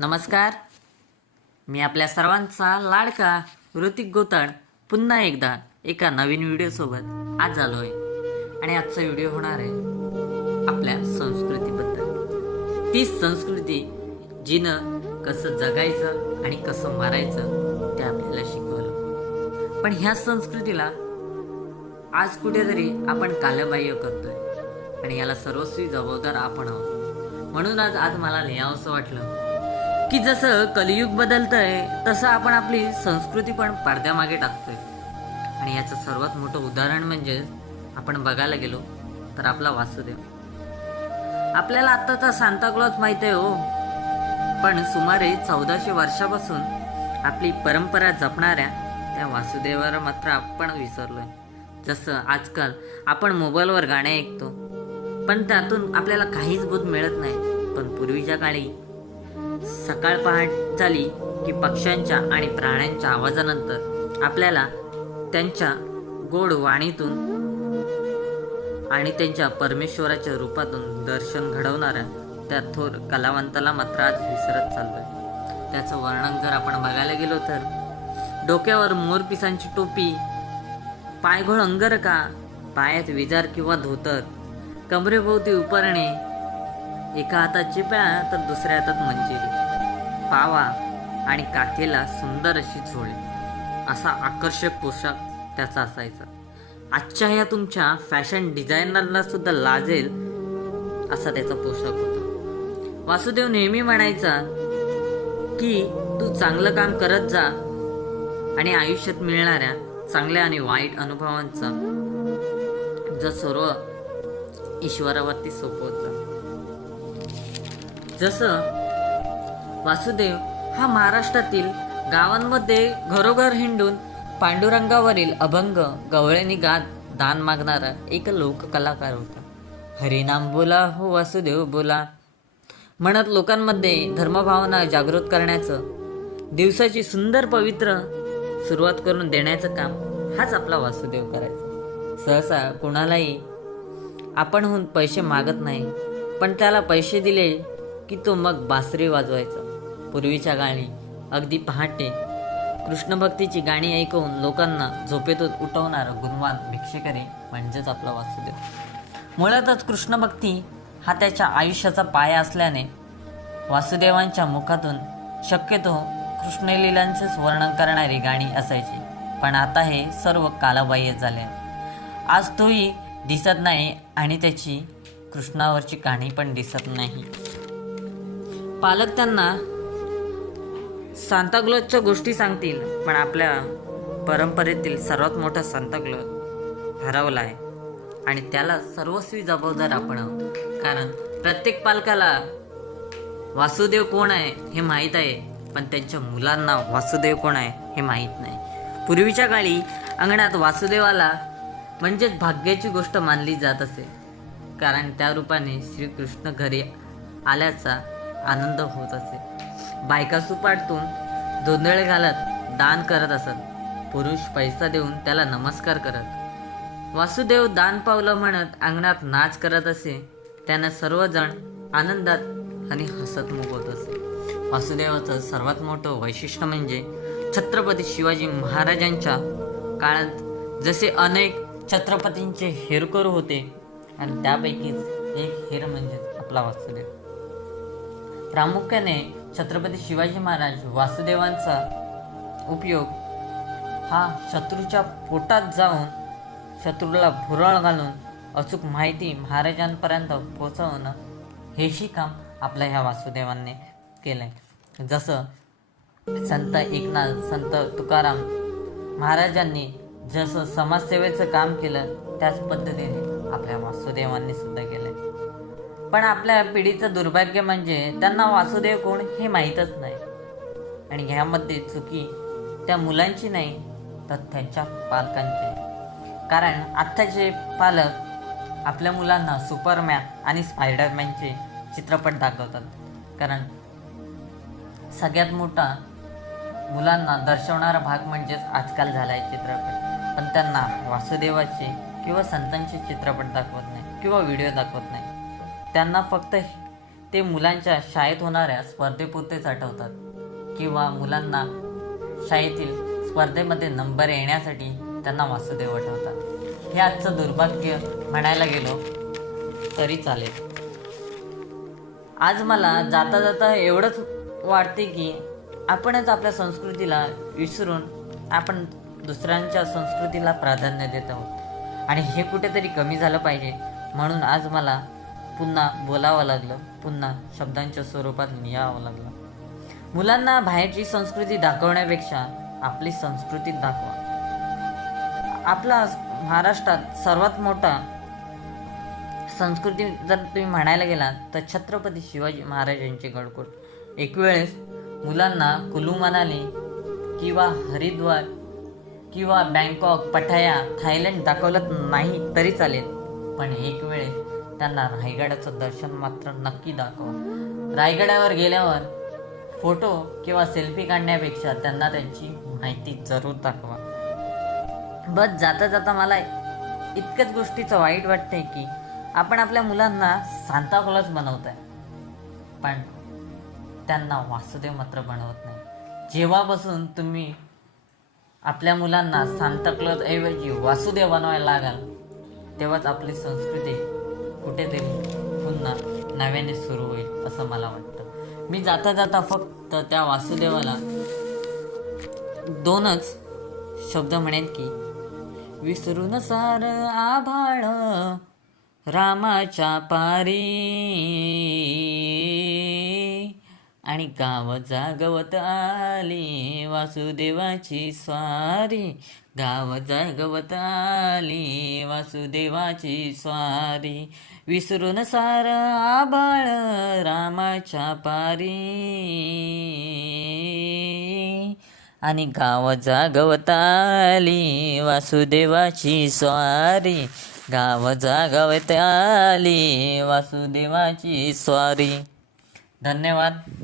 नमस्कार. मी आपल्या सर्वांचा लाडका ऋतिक गोताड पुन्हा एकदा एका नवीन व्हिडिओसोबत आज आलो आहे आणि आजचा व्हिडिओ होणार आहे आपल्या संस्कृतीबद्दल. ती संस्कृती जिनं कसं जगायचं आणि कसं मारायचं ते आपल्याला शिकवलं. पण ह्या संस्कृतीला आज कुठेतरी आपण कालबाह्य करतोय. आणि याला सर्वस्वी जबाबदार आपण आहोत. म्हणून आज आज मला लिहावंसं वाटलं की जसं कलियुग बदलतंय तसं आपण आपली संस्कृती पण पडद्यामागे टाकतोय. आणि याचं सर्वात मोठं उदाहरण म्हणजे आपण बघायला गेलो तर आपला वासुदेव. आपल्याला आत्ताचा सांताक्लॉज माहीत आहे हो. पण सुमारे चौदाशे वर्षापासून आपली परंपरा जपणाऱ्या त्या वासुदेवाला मात्र आपण विसरलोय. जसं आजकाल आपण मोबाईलवर गाणे ऐकतो पण त्यातून आपल्याला काहीच बोध मिळत नाही. पण पूर्वीच्या काळी सकाळ पहाट झाली की पक्ष्यांच्या आणि प्राण्यांच्या आवाजानंतर आपल्याला त्यांच्या गोड वाणीतून आणि त्यांच्या परमेश्वराच्या रूपातून दर्शन घडवणाऱ्या त्या थोर कलावंताला मात्र आज विसरत चाललोय. त्याचं वर्णन जर आपण बघायला गेलो तर डोक्यावर मोरपिसांची टोपी पायघोळ अंगरका पायात विजार किंवा धोतर कमरेभोवती उपरणे एका हातात चिप्या तर दुसऱ्या हातात मंजिरी. पावा आणि काठीला सुंदर अशी झोळी. असा आकर्षक पोशाख त्याचा असायचा. आजच्या या तुमच्या फॅशन डिझायनरला सुद्धा लाजेल असा त्याचा पोशाख होता. वासुदेव नेहमी म्हणायचा की तू चांगलं काम करत जा आणि आयुष्यात मिळणाऱ्या चांगल्या आणि वाईट अनुभवांचा जर सर्व ईश्वरावरती सोपवत जा. जसं वासुदेव हा महाराष्ट्रातील गावांमध्ये घरोघर हिंडून पांडुरंगावरील अभंग गवळ्यांनी गात दान मागणारा एक लोककलाकार होता. हरिनाम बोला हो वासुदेव बोला. म्हणत लोकांमध्ये धर्मभावना जागृत करण्याचं दिवसाची सुंदर पवित्र सुरुवात करून देण्याचं काम हाच आपला वासुदेव करायचा. सहसा कोणालाही आपणहून पैसे मागत नाही पण त्याला पैसे दिले की तो मग बासरी वाजवायचा. पूर्वीच्या गाणी अगदी पहाटे. कृष्णभक्तीची गाणी ऐकवून लोकांना झोपेतून उठवणारा गुणवान भिक्षेकरी म्हणजेच आपला वासुदेव. मुळातच कृष्णभक्ती हा त्याच्या आयुष्याचा पाया असल्याने वासुदेवांच्या मुखातून शक्यतो कृष्णलीलांचेच वर्णन करणारी गाणी असायची. पण आता हे सर्व कालाबाह्य झाले. आज तोही दिसत नाही आणि त्याची कृष्णावरची कहाणी पण दिसत नाही. पालक त्यांना सांताक्लॉजच्या गोष्टी सांगतील पण आपल्या परंपरेतील सर्वात मोठा सांताक्लॉज हरवला आहे. आणि त्याला सर्वस्वी जबाबदार आपण आहोत. कारण प्रत्येक पालकाला वासुदेव कोण आहे हे माहीत आहे पण त्यांच्या मुलांना वासुदेव कोण आहे हे माहीत नाही. पूर्वीच्या काळी अंगणात वासुदेवाला म्हणजेच भाग्याची गोष्ट मानली जात असे. कारण त्या रूपाने श्रीकृष्ण घरी आल्याचा आनंद होत असे. बायका सुपाटतून दोंदळे घालत दान करत असत. पुरुष पैसा देऊन त्याला नमस्कार करत. वासुदेव दान पावलं म्हणत अंगणात नाच करत असे. त्यानं सर्वजण आनंदात आणि हसत मुगवत होत असे. वासुदेवाचं सर्वात मोठं वैशिष्ट्य म्हणजे छत्रपती शिवाजी महाराजांच्या काळात जसे अनेक छत्रपतींचे हेरकर होते आणि त्यापैकीच एक हेर म्हणजे आपला वासुदेव. प्रामुख्याने छत्रपती शिवाजी महाराज वासुदेवांचा उपयोग हा शत्रूच्या पोटात जाऊन शत्रूला भुरळ घालून अचूक माहिती महाराजांपर्यंत पोचवणं हेही काम आपल्या ह्या वासुदेवांनी केलं आहे जसं संत एकनाथ संत तुकाराम महाराजांनी जसं समाजसेवेचं काम केलं त्याच पद्धतीने आपल्या वासुदेवांनी सुद्धा केलं पण आपल्या पिढीचं दुर्भाग्य म्हणजे त्यांना वासुदेव कोण हे माहीतच नाही. आणि ह्यामध्ये चुकी त्या मुलांची नाही तर त्यांच्या पालकांची कारण आत्ताचे पालक आपल्या मुलांना सुपरमॅन आणि स्पायडरमॅनचे चित्रपट दाखवतात. कारण सगळ्यात मोठा मुलांना दर्शवणारा भाग म्हणजेच आजकाल झाला आहे चित्रपट. पण त्यांना वासुदेवाचे किंवा संतांचे चित्रपट दाखवत नाही किंवा व्हिडिओ दाखवत नाही. त्यांना फक्त ते मुलांच्या शाळेत होणाऱ्या स्पर्धेपुरतेच आठवतात किंवा मुलांना शाळेतील स्पर्धेमध्ये नंबर येण्यासाठी त्यांना वासुदेव आठवतात. हे आजचं दुर्भाग्य म्हणायला गेलो तरी चालेल. आज मला जाता जाता एवढंच वाटते की आपणच आपल्या संस्कृतीला विसरून आपण दुसऱ्यांच्या संस्कृतीला प्राधान्य देत आहोत. आणि हे कुठेतरी कमी झालं पाहिजे म्हणून आज मला पुन्हा बोलावं लागलं. पुन्हा शब्दांच्या स्वरूपात लिहावं लागलं. मुलांना बाहेरची संस्कृती दाखवण्यापेक्षा आपली संस्कृती दाखवा. आपला महाराष्ट्रात सर्वात मोठा संस्कृती जर तुम्ही म्हणायला गेलात तर छत्रपती शिवाजी महाराजांचे गडकोट. एक वेळेस मुलांना कुलू मनाली किंवा हरिद्वार किंवा बँकॉक पठाया थायलंड दाखवलं नाही तरी चालेल. पण एक वेळेस त्यांना रायगडाचं दर्शन मात्र नक्की दाखवा. रायगडावर गेल्यावर फोटो किंवा सेल्फी काढण्यापेक्षा त्यांना त्यांची माहिती जरूर दाखवा. बस जाता जाता मला इतक्याच गोष्टीचं वाईट वाटतंय की आपण आपल्या मुलांना सांता क्लॉज बनवत आहे पण त्यांना वासुदेव मात्र बनवत नाही. जेव्हापासून तुम्ही आपल्या मुलांना सांताक्लॉज ऐवजी वासुदेव बनवायला लागाल तेव्हाच आपली संस्कृती कुठेतरी पुन्हा नव्याने सुरू होईल असं मला वाटतं. मी जाता जाता फक्त त्या वासुदेवाला दोनच शब्द म्हणेन की विसरून सार आभाळ रामाच्या पारी. आणि गाव जागवत आली वासुदेवाची स्वारी. गाव जागवत आली वासुदेवाची स्वारी. विसरून सार आबाळ रामाच्या पारी. आणि गाव जागवत आली वासुदेवाची स्वारी. गाव जागवत आली वासुदेवाची स्वारी. धन्यवाद.